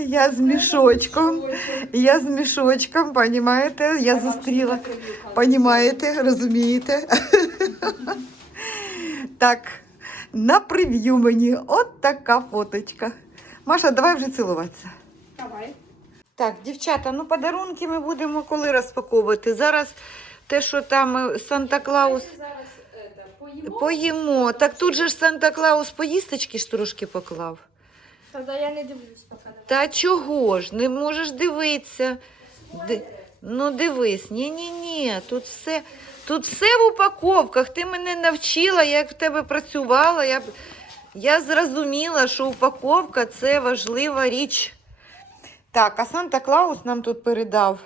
Я з мішочком. Я з мішочком, понімаєте? Я зустріла. Понімаєте, розумієте? Так, на прев'ю мені от така фоточка. Маша, давай вже цілуватися. Давай. Так, дівчата, ну подарунки ми будемо коли розпаковувати. Зараз те, що там е, Санта-Клаус Зараз поїмо. поїмо. Так тут же ж Санта-Клаус поїсточки ж трошки поклав. Тоді я не дивлюсь поки. Та чого ж? Не можеш дивитися. Ди- Ну дивись, ні, ні, ні. Тут все, тут все в упаковках. Ти мене навчила, як в тебе працювала. Я, я зрозуміла, що упаковка це важлива річ. Так, а Санта Клаус нам тут передав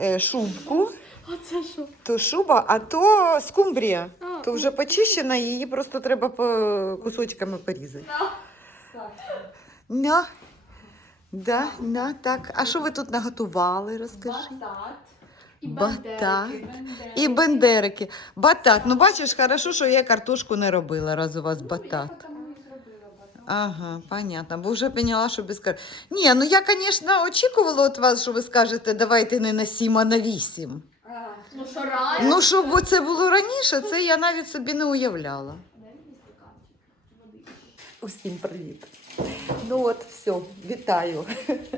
е, шубку. А це що? То шуба, а то скумбрія. А, То вже почищена, її просто треба по кусочками порізати. Так. На. Да, на, так. А що ви тут наготували, розкажи? Батат. І Батат. І бендерики. Батат. Ну бачиш, хорошо, що я картошку не робила, раз у вас Ну, батат. Ага, понятно. Бо вже поняла, що без кар... Ні, ну я, звісно, очікувала від вас, що ви скажете, давайте не на сім, а на вісім. Ну що? Ну, щоб це було раніше, це я навіть собі не уявляла. Дай мені стаканчик води. Усім привіт. Ну от, все, вітаю.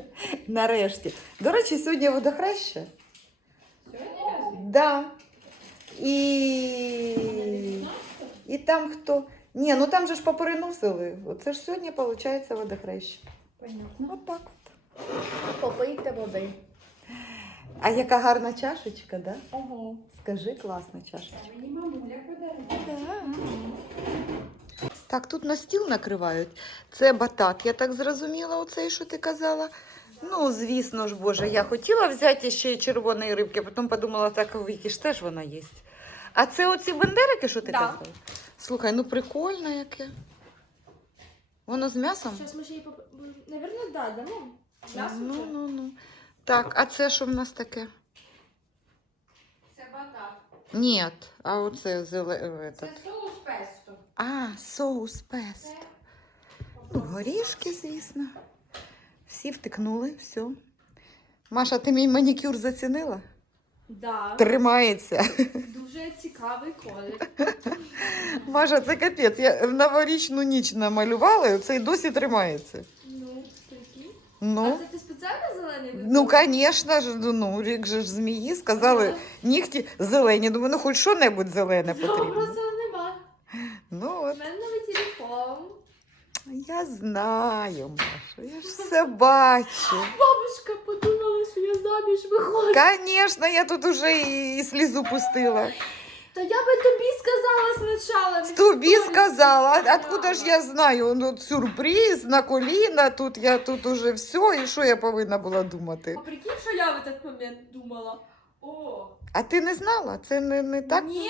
Нарешті. До речі, сьогодні водохреще. Сьогодні? Да. І... І там хто. Ні, ну там же ж попереносили. Оце ж сьогодні виходить водохреще. Понятно. От так от. Попийте води. А яка гарна чашечка, да? Ого. Скажи, класна чашечка. Мені мамуля подарила. Так, тут на стіл накривають. Це батат, я так зрозуміла, оцей, що ти казала. Ну, звісно ж, Боже, я хотіла взяти ще й червоної рибки, а потім подумала, так у Вікі ж теж вона є. А це оці бендерики, що ти Да. казала? Слухай, ну прикольно яке. Воно з м'ясом? Зараз ми ще її поп... Наверно, да, дамо. М'ясо ну, ну, ну. Так, а це що в нас таке? Це батат. Ні, а оце зеле... Этот. Це соус песто. А, соус песто. Ну, горішки, звісно. Всі втикнули, все. Маша, ти мій манікюр зацінила? Да. Тримається. Дуже цікавий колір. Маша, це капець. Я в новорічну ніч намалювала, і цей досі тримається. Ну, прикинь. А Ну, це ти спеціально зелений ну, звісно ж, ну, рік же ж змії сказали, нігті зелені. Думаю, ну хоч що-небудь зелене потрібно. Просто нема. Ну, У от, мене новий телефон. я знаю, Маша, я ж все бачу. Бабушка подумала, що я заміж виходжу. Звісно, я тут уже і, і слізу пустила. Та я би тобі сказала спочатку. не Тобі сказала. откуда ж я знаю? Ну, сюрприз на коліна, тут я тут уже все, і що я повинна була думати? А прикинь, що я в этот момент думала. О, А ти не знала? Це не, не так? Ні,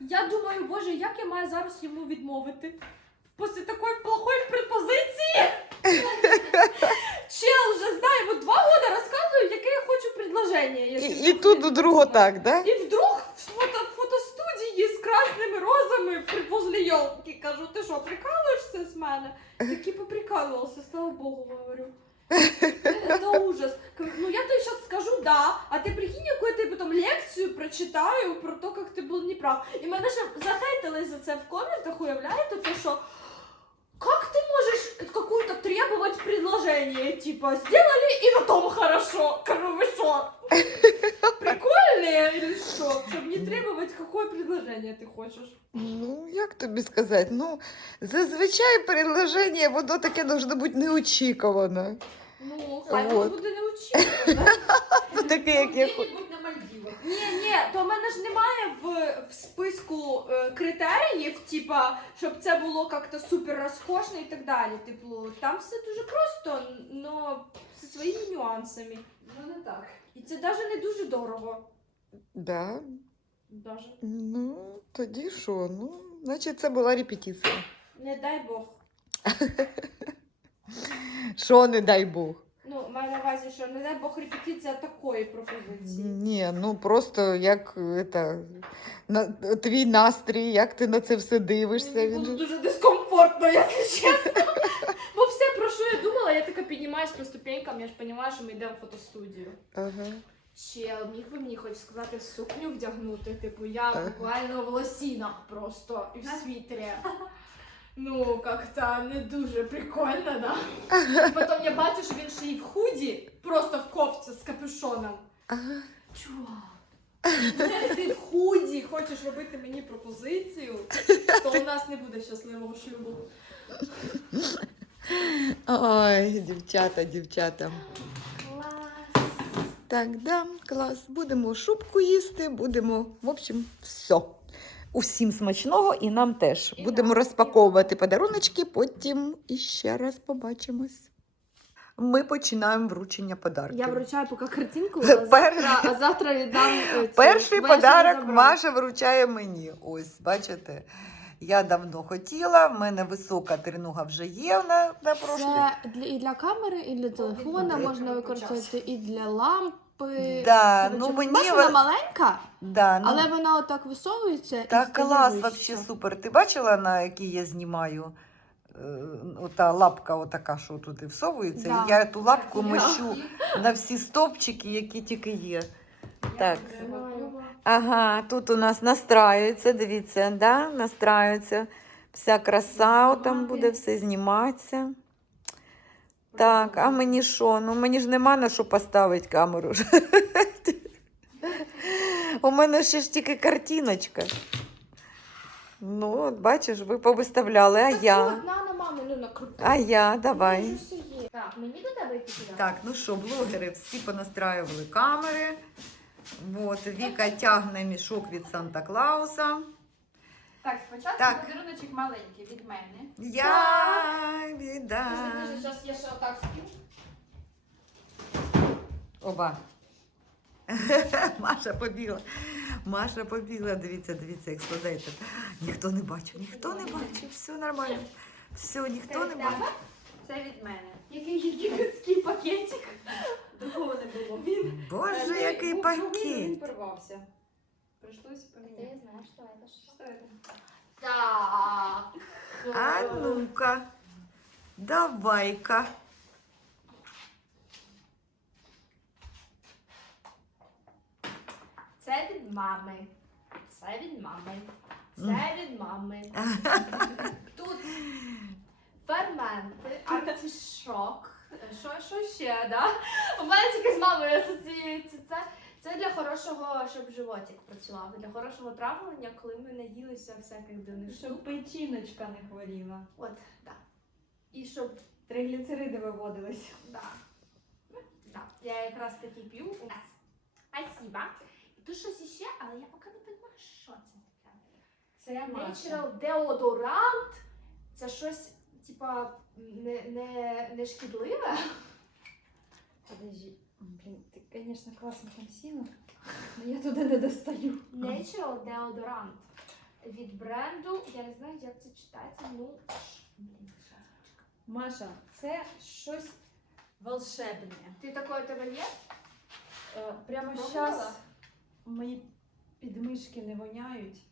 я думаю, боже, як я маю зараз йому відмовити? Після такої плохої пропозиції. Чел вже знає, бо два роки розказую, яке я хочу предложення. І, і тут не друго так, да? І вдруг в фото, фотостудії з красними розами возле йолки. Кажу, ти що, прикалуєшся з мене? Такий поприкалувався, слава Богу, говорю. Это ужас. Ну я тобі зараз скажу да, а ти прикинь, яку я тобі потім лекцію прочитаю про те, як ти був неправ. І мене ще захейтили за це в коментах, уявляєте, то що как ты можешь какую-то требовать предложение, типа, сделали и потом хорошо. Кажу, вы что? Прикольные или что? Чтобы не требовать, какое предложение ты хочешь. Ну, як тобі сказати? Ну, зазвичай предложення, воно таке должно бути неочікуване. Ну, хай Вот. воно буде не очікувати. Ну, таке, як я хочу. Ні, ні, то в мене ж немає в, в списку е, критеріїв, типа, щоб це було як-то супер розкошно і так далі. Типу, там все дуже просто, но зі своїми нюансами. Ну не так. І це навіть не дуже дорого. Да. Даже. Ну, тоді що? Ну, значить, це була репетиція. Не дай Бог. Що, не дай Бог. Ну, маю на увазі, що не дай Бог репетиція такої пропозиції. Ні, ну просто як это, на, твій настрій, як ти на це все дивишся. Мені же... дуже дискомфортно, якщо чесно. Бо все, про що я думала, я така піднімаюсь по ступенькам, я ж розумію, що ми йдемо в фотостудію. Ага. Чел, міг би мені хоч сказати сукню вдягнути, типу я буквально в лосінах просто і в світері. Ну, как-то не дуже прикольно, да? І потім я бачу, що він ще й в худі, просто в кофті з капюшоном. Ага. Чувак, ти в худі хочеш робити мені пропозицію, то у нас не буде щасливого шлюбу. Ой, дівчата, дівчата. Клас. Так, да, клас. Будемо шубку їсти, будемо, в общем, все. Усім смачного і нам теж. І будемо нам. розпаковувати подаруночки, потім іще раз побачимось. Ми починаємо вручення подарків. Я вручаю поки картинку, а завтра- а завтра віддам е, Перший подарок Маша вручає мені. Ось, бачите. Я давно хотіла, в мене висока тренуга вже є на, на прошлі. Це для, і для камери, і для телефона можна використовувати, і для лампи. Да, Коротше, ну мені вона- маленька, Да, ну, але вона отак висовується. та і клас, вообще супер. Ти бачила, на якій я знімаю? Е, Ота лапка отака, що туди всовується. Да. Я ту лапку мощу на всі стопчики, які тільки є. Так. Ага, тут у нас настраюється, дивіться, да? настраюється. Вся краса там буде все зніматися. Так, а мені що? Ну мені ж нема на що поставити камеру. У мене ще ж тільки картиночка. Ну, от бачиш, ви повиставляли, а я. от, на, маму, ну. А я, давай. Так, мені до тебе йти сюди? Так, ну що, блогери всі понастраювали камери. От, Віка тягне мішок від Санта Клауса. Так, спочатку Так. подаруночок маленький від мене. Я віддам. Зараз я ще отак спів. Оба. Маша побігла. Маша побігла. Дивіться, дивіться, як складається. Ніхто не бачив, ніхто не бачив. Все нормально. Все, ніхто не бачив. Це від мене. Який гігантський пакетик. Такого не було. Він Боже, який Він пакет. порвався. Прийшлося поміняти. знаєш, що це? Що це? Так. А ну-ка. Давай-ка. Це від мами. Це від мами. Це від мами. Тут ферменти, артишок. Що, що ще, да? У мене тільки з мамою асоціюється це. Це для хорошого, щоб животик працював, для хорошого травлення, коли ми наїлися всяких дивних штук. Щоб печіночка не хворіла. От, так. І щоб, Тригліцериди виводились. да. Да. Я якраз таки п'ю. Спасибо. І тут щось іще, але я поки не розумію, що це таке. Це Маша. Natural деодорант. Це щось, типа, не, не, не шкідливе. Подожди. Блін, звісно, класно там але я туди не достаю. Natural деодорант. Від бренду, я не знаю, як це читається, ну. Блін, щас. Маша, це щось волшебне. Ти такое у тебе є? Е, Прямо Пробувала? зараз мої підмишки не воняють,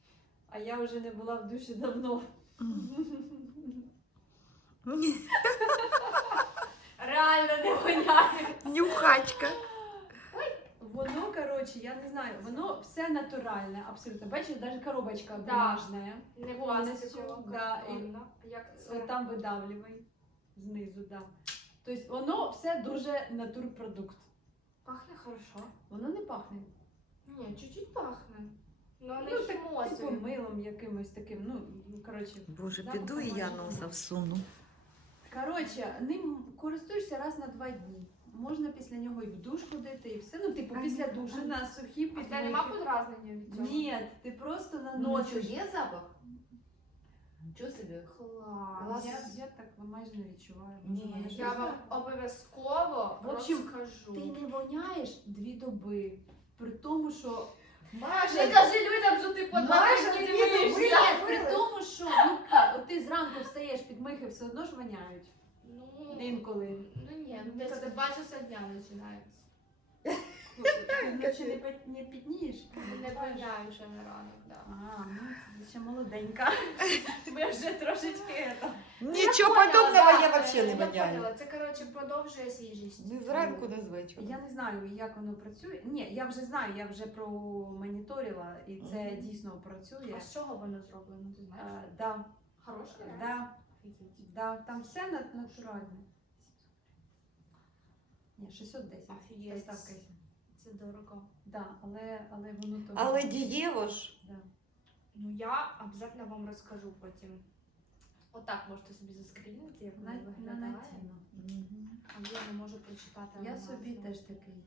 а я вже не була в душі давно. Реально не воняє. Нюхачка. Коротше, я не знаю, воно все натуральне, абсолютно. Бачиш, навіть коробочка Да. бумажна. Не Повністю, пластикова. да, і- Як це? От там видавлювай знизу, да. Тобто воно все дуже натурпродукт. Пахне хорошо. Воно не пахне. Ні, чуть-чуть пахне. Ну, не Ну, так, типу милом якимось таким. Ну, коротше. Боже, піду і я нормально. носа всуну. Коротше, ним користуєшся раз на два дні. Можна після нього і в душ ходити, і все. Ну, типу, після душу на сухі А в тебе нема підмийки. подразнення від цього? Ні, ти просто Ну, наносиш. що, є запах? Нічого собі. Клас. Я, я так майже не відчуваю. Ні, Може, мене Я щось- вам обов'язково В общем, розкажу. Ти не воняєш дві доби. При тому, що Маша, Не кажи людям, що ти ти не не при тому, що ну, так, от ти зранку встаєш під михи, все одно ж воняють. Ну, Інколи. Ну ні, ну десь Коли- два часа дня починається. Ти не, пи- не піднієш? Не пам'ятаю ще на ранок, так. А, ну ти ще молоденька. Тебе вже трошечки это. Нічого подобного я взагалі не воняю. Це, коротше, продовжує свіжість. Ні зранку, не з вечора. Я не знаю, як воно працює. Ні, я вже знаю, я вже промоніторила, і це Мгм. дійсно працює. А з чого воно зроблено, ти знаєш? Да, Хороше? да, да, там все на- натуральне. Ні, 610. Офігеть. Доставка. Це дорого. Да, але, але воно то. Але дієво ж. Да. Ну я обов'язково вам розкажу потім. Отак можете собі заскрінити, як На, воно на виглядає. натіну. А я не можу прочитати. Я назву. собі теж такий.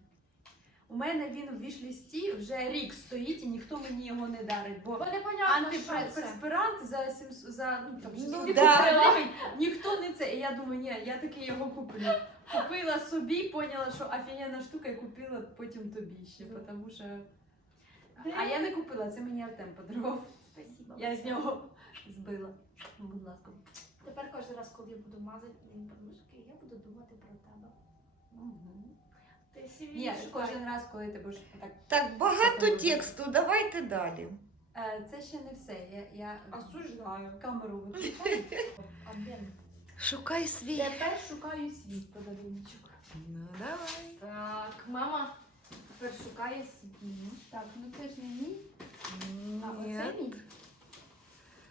У мене він в вішлісті вже рік стоїть і ніхто мені його не дарить. Бо Бо непонятно, що це. антиперспирант за 700, за ну, там, Ну, 600 да. гривень, ніхто не це. І я думаю, ні, я таки його куплю. Купила собі, поняла, що офігенна штука, і купила потім тобі ще, тому що. А я не купила, це мені Артем подарував. Спасибо. Я з нього збила. Ну, Будь ласка. Тепер кожен раз, коли я буду мазати ним подушки, я буду думати про тебе. Ти Ні, сівіш. кожен раз, коли ти будеш так. Так, багато тексту, давайте далі. Е, Це ще не все. Я, я Осуждаю. камеру виключаю. Шукай свій. Тепер шукаю свій подаруночок. Ну, давай. Так, мама тепер шукає свій. Так, ну це ж не мій. А оце мій.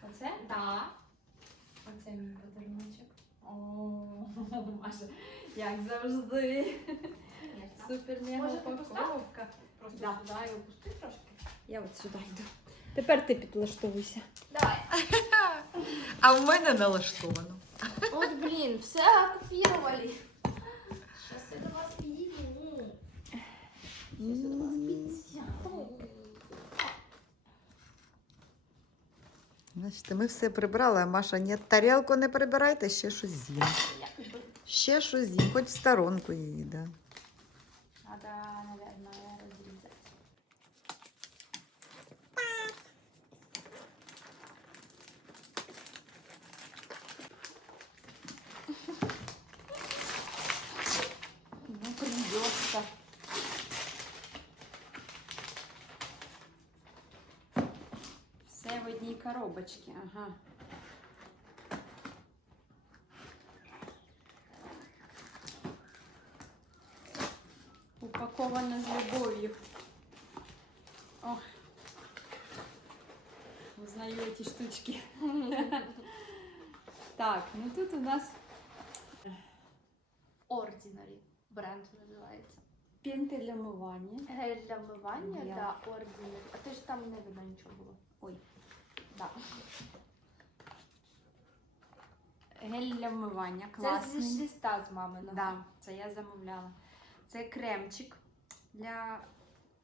Оце? Да. Оце мій подаруночок. О, Маша, як завжди. Супер мега упаковка. Просто Да. сюди і опусти трошки. Я от сюди йду. Тепер ти підлаштовуйся. Давай. А в мене налаштовано. От блін, все оккупировали. Щас я до вас підійду. Щас я до вас підсяду. Значить, ми все прибрали, а Маша, ні, тарілку не прибирайте, ще щось з'їм. Ще щось з'їм, хоч в сторонку її, да. Надо, наверное, розрізати. Ну, придется. Все в одній коробочці, ага. Упаковано з любов'ю. Ох. Узнаю эти штучки. Так, ну тут у нас Ordinary бренд називається. пінти для мивання. Гель для вмивання, Я. да, Ordinary. А ти ж там не видно нічого було. Ой. Да. Гель для вмивання. Це Класний. зі листа з маминого. Да, це я замовляла. Це кремчик для.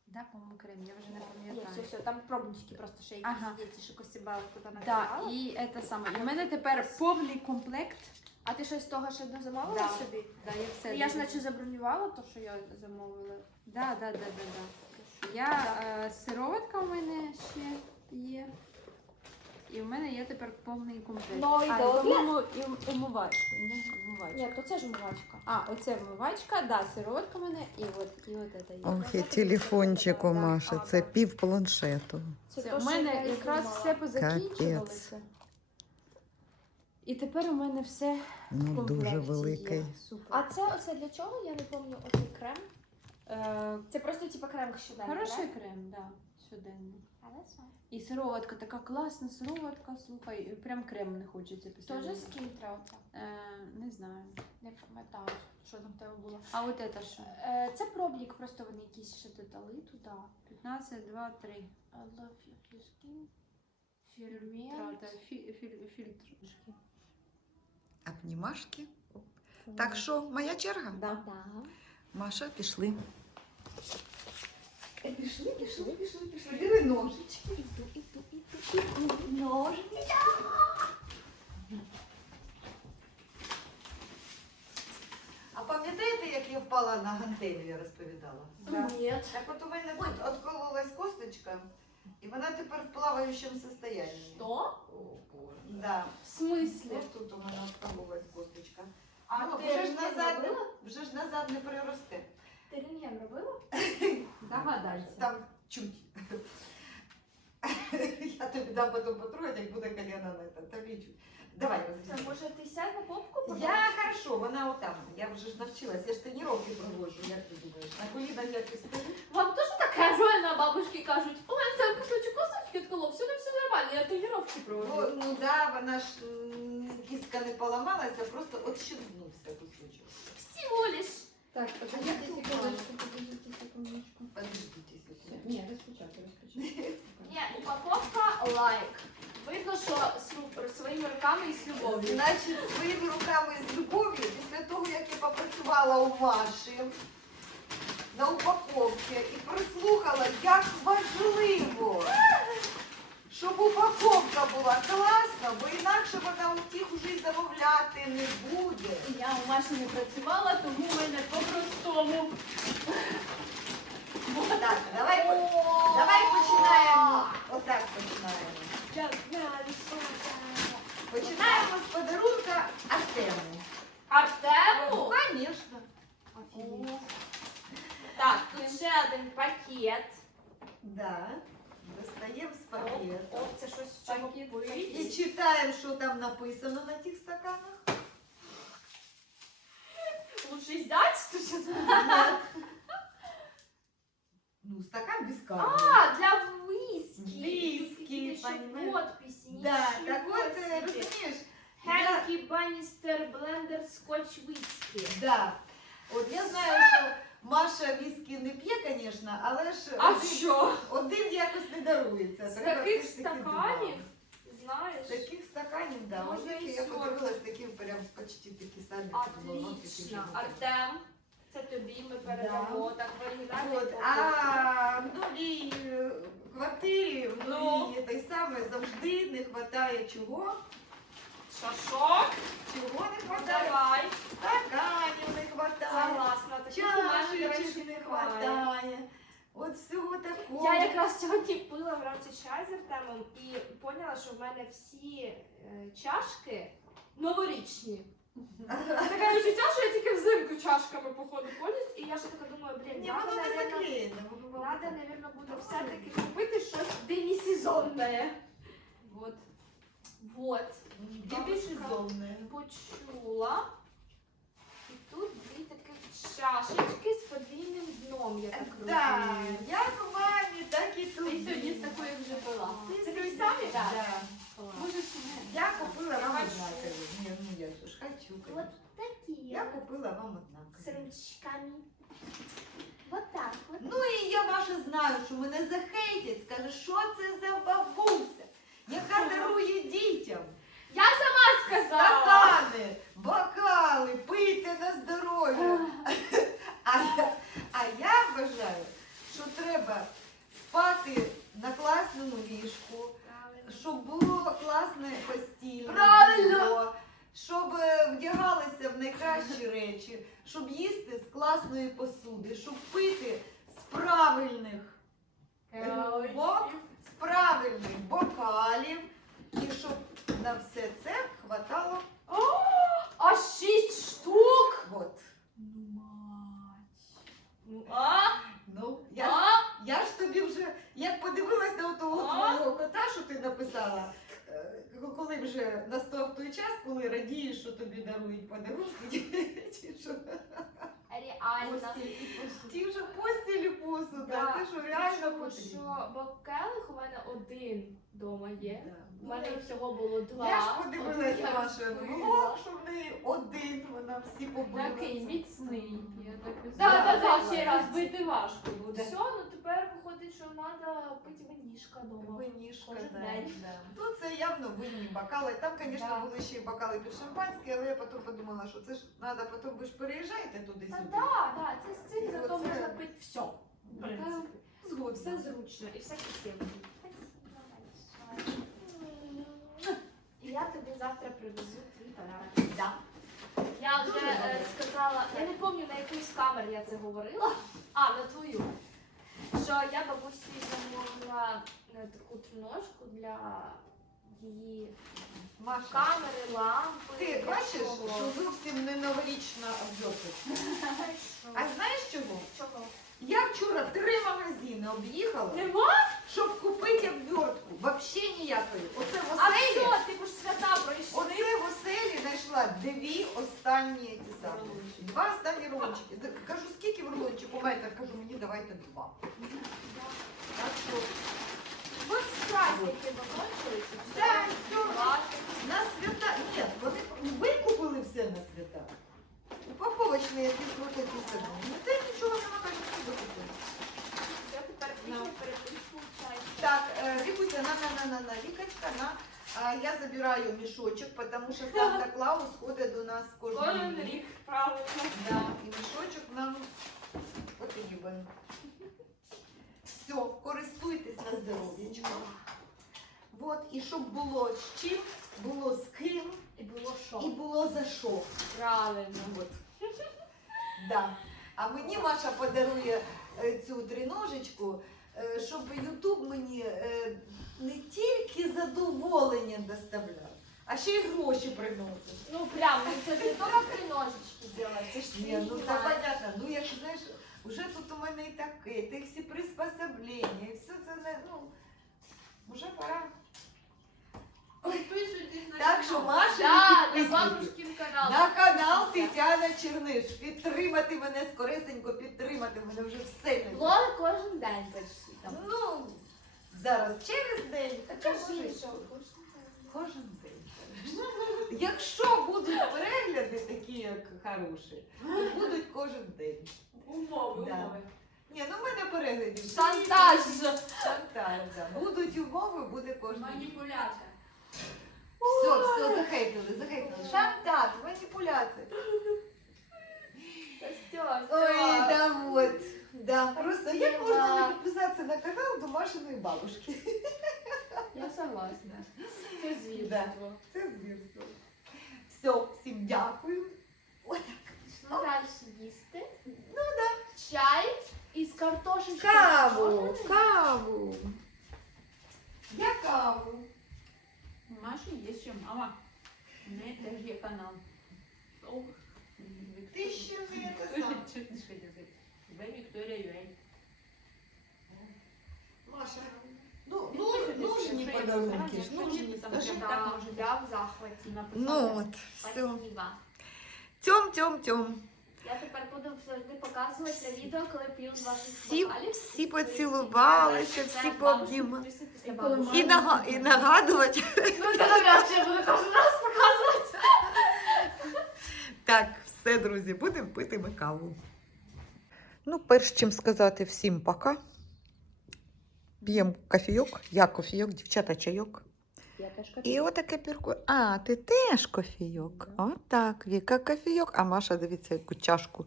Да, по-моєму, крем, я вже не пам'ятаю. все, все, там пробнички просто ще якісь Ага. є, ті, що косібали туди Да, і це саме. І в мене тепер повний комплект. А ти щось з того ще не замовила Да. собі? Да, я все я ж наче забронювала то, що я замовила. Да, да, да, да, да. Я е, сироватка у мене ще є. І в мене є тепер повний комплект. А, і, по-моєму, і умивачка. Ні, умивачка. Ні, то це ж умивачка. А, оце вмивачка, да, сироватка в мене і от, і от це є. Ох, і телефончик у Маші, це пів планшету. Це, то, у що мене і якраз все позакінчувалося. І тепер у мене все в Ну, комплекті дуже є. Супер. А це оце для чого? Я не пам'ятаю оцей крем. Е, Це просто типа крем щоденний, хороший да? крем, да, щоденний. Але це. І сироватка така класна сироватка, слухай, і прям крем не хочеться після. Теж неї. з кінтра оце. Е, не знаю. Не пам'ятаю, що там в тебе було. А от це що? Е, це проблік, просто вони якісь ще додали туди. 15, 2, 3. I love your skin. Фільтр, Фільмент. фі- філь- фільтр. Обнімашки. Так що, моя черга? Да. Да. Маша, пішли. Пішли, пішли, пішли, пішли. Диви ножички. Іду, іду, іду, іду. Ножниці. А пам'ятаєте, як я впала на гантелю, я розповідала? Ні. Так от у мене тут откололась косточка, і вона тепер в плаваючому состоянии. Що? О, Боже. Да. В смислі? Ось тут у мене откололась косточка. А Ну, вже ж назад, робила? вже ж назад не приросте. Ти рентген робила? Догадайся. Там чуть. Я тобі дам потім потрогати, як буде коліна на це. Тобі чуть. Давай, Це розрізай. може ти сядь на попку? Я хорошо, вона отам. Я вже ж навчилась, я ж тренування проводжу, як ти думаєш? На колінах я ти стою. Вам теж таке жойна бабушки кажуть, ой, в тебе кусочок косточки відколов, все, все нормально, я тренування проводжу. Ну, ну да, вона ж м, кістка не поламалася, просто отщипнувся кусочок. Всього лиш. Так, подождите секундочку, подождите секундочку. Подождите секунду. Ні, розпочати, розпочати. Ні, упаковка лайк. Видно, що з ру- своїми руками і з любов'ю. Значить, своїми руками з любов'ю, після того, як я попрацювала у Маші на упаковці і прослухала, як важливо, щоб упаковка була класна, бо інакше вона у тих уже й замовляти не буде. Я у Маші не працювала, тому в мене по-простому. Так, давай, по- давай починаємо. Отак починаємо. Починаємо з подарунка Артему. Артему? Звісно. Так, тут ще один пакет. Да. Достаємо з пакету. Оп, це щось з чого Пакет, пить. І читаємо, що там написано на тих стаканах. Лучше здати, то що це? Нет. Ну, стакан без кави. А, для еще понимаешь? подписи. Да, ничего так от, е, себе. розумієш, я, Хенкі Блендер Скотч Виски. да. От я знаю, що Маша віскі не п'є, звісно, але ж А один, що? один якось не дарується. З Треба таких все ж таки стаканів? два. Знаєш? Таких стаканів, да. І я сьогодні. подивилась, такі прям почти такі самі. Отлично. Артем, це тобі ми передамо. Так, в Вот, а в новій е, квартирі, в Ну? новій той самий завжди не вистачає чого? Шашок. Чого не вистачає? Давай. Стаканів не вистачає, Согласна. Таких у мене, до речі, чашечок не немає. вистачає. От всього такого. Я якраз сьогодні пила вранці чай з Артемом і поняла, що в мене всі е, чашки новорічні. Таке відчуття, що я тільки взимку чашками походу пользуюсь, і я ще така думаю, блін, Ні, надо, воно не заклеєне. надо, наверно, буде все-таки купити щось демісезонне. Вот. Вот. Демісезонне. Почула. І тут дві таких чашечки з подвійним дном, я так Так, розумію. як у мамі, так і тут. Ти сьогодні з такою вже пила. Ти Це сьогодні- ті самі? Да. Можеш Я купила вам однакові. Ні, ну я ж хочу. Вот конечно. такі. Я купила вам З однакові. ручками. Вот так вот. Ну і я Маша знаю, що мене захейтять, скаже, що це за бабуся, яка дарує дітям Я сама сказала. стакани, бокали, пийте на здоров'я. А я, а я вважаю, що треба спати на класному ліжку, щоб було класне постільне Найкращі речі, щоб їсти з класної посуди, щоб пити з правильних рюмок, з правильних бокалів, і щоб на все це хватало. А шість штук? От. Ну, мать. Ну, а? Ну, я, А? я ж тобі вже, як подивилась на того А? твого кота, що ти написала, коли вже настав той час, коли радієш, що тобі дарують подарунки, чи що Реально. ті вже постілі посуд, Да. ти що реально потрібно. що бокелих у мене один вдома є. Да. У мене всього було два. Я ж подивилась Я ваш розповіла. влог, що в неї один, вона всі побила. Такий міцний. Я так і Да, знала. да, да, Ще раз бити важко буде. Все, ну тепер виходить, що треба пити винішка вдома. Винішка, Кожен да, день. Ну це явно винні бокали. Там, звісно, Да. були ще й бокали під шампанське, але я потім подумала, що це ж треба потім ви ж переїжджаєте Та туди-сюди. да, да, це з цим І зато оце- можна пити все. В принципі. Все зручно і все красиво. І я тобі завтра привезу твій подарунок. Да. Я вже Дуже е, сказала, я не пам'ятаю на якусь камер я це говорила. А, на твою. Що я бабусі замовила е, таку триножку для її Маша, камери, лампи. ти бачиш, що зовсім не новорічна обверточка. А знаєш чого? Чого? Я вчора три магазини об'їхала, Нема? щоб купити обвертку. Вообще ніякої. Оце в А оселі, що, ти ж свята пройшли? оце в оселі знайшла дві останні ті самі. Два останні рулончики. Д- Кажу, скільки в рулончику маєте? Кажу, мені давайте два. Так що, Вот праздники закончилися. Так, все. на свята. Ні, вони ви купили все на свята. Упаковочні якісь вот такі самі. Ну ти нічого не накажеш, що ви купили. Я тепер Ну. перепишу. Так, э, Вікуся, на, на, на, на, на, Вікочка, на. А, я забираю мішочок, тому що Санта Клаус ходить до нас кожен рік. рік, правильно. Да, і мішочок нам потрібен. Все, користуйтесь на здоров'ячко. Вот, і щоб було з чим, було з ким І було що? і було за що. Правильно. Вот. Да. А мені Маша подарує е, цю триножечку, е, щоб Ютуб мені е, не тільки задоволення доставляв, а ще й гроші приносив. Ну прям, ну це ж не тільки три ножички делать, це ж Ні, ну це понятно. Ну як знаєш, вже тут у мене і таке, і всі приспособлення, і все це не, ну, вже пора. Підписуйтесь на Так що. Маша, Да, бабушкин канал. На канал Тетяна Черниш. Підтримати мене скоресенько, підтримати мене вже все. не Влоги кожен день почти там. Ну, зараз через день, Та кажи, кожен день. кожен день. Якщо будуть перегляди такі, як хороші, то будуть кожен день. Умови, Да. умови. Ні, ну в мене переглядів. Шантаж. Шантаж, да. Будуть умови, буде кожен день. Маніпуляція. Все, все, захейтили, захейтили. Шантаж, маніпуляція. Костя, Ой, да вот. Да, просто як Спасибо. можна не підписатися на канал до Машиної бабушки? Я согласна. Це звірство. Це звірство. Все, всім дякую. Ой, Ну далі їсти. Ну да. Чай із картошечкою. Каву, каву. Я каву. У Маші є ще мама. У неї теж є канал. Ти ще не те Ой, саме. чуть не сходила. Ви Вікторія Юей. Маша, ну, ну, нужні подарунки ж, нужні, скажи. Так, може, Я в захваті. Ну от, все. Спасибо. Тьом, тьом, тьом. Я тепер буду завжди показувати на відео, коли п'ю з ваших Всі, бокалів. всі поцілувалися, всі пообнімали. І. Нага, і нагадувати. Ну, це навряд чи я буду кожен раз показувати. Так, все, друзі, будемо пити ми каву. Ну, перш чим сказати всім пока. П'ємо кофійок. Я кофійок, дівчата чайок. Я теж І отаке пірку. А, ти теж кофійок. Отак, Віка кофійок. А Маша, дивіться, яку чашку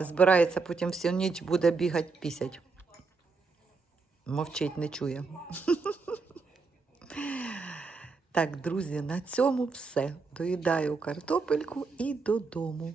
збирається, потім всю ніч буде бігати пісять. Мовчить, не чує. Так, друзі, на цьому все. Доїдаю картопельку і додому.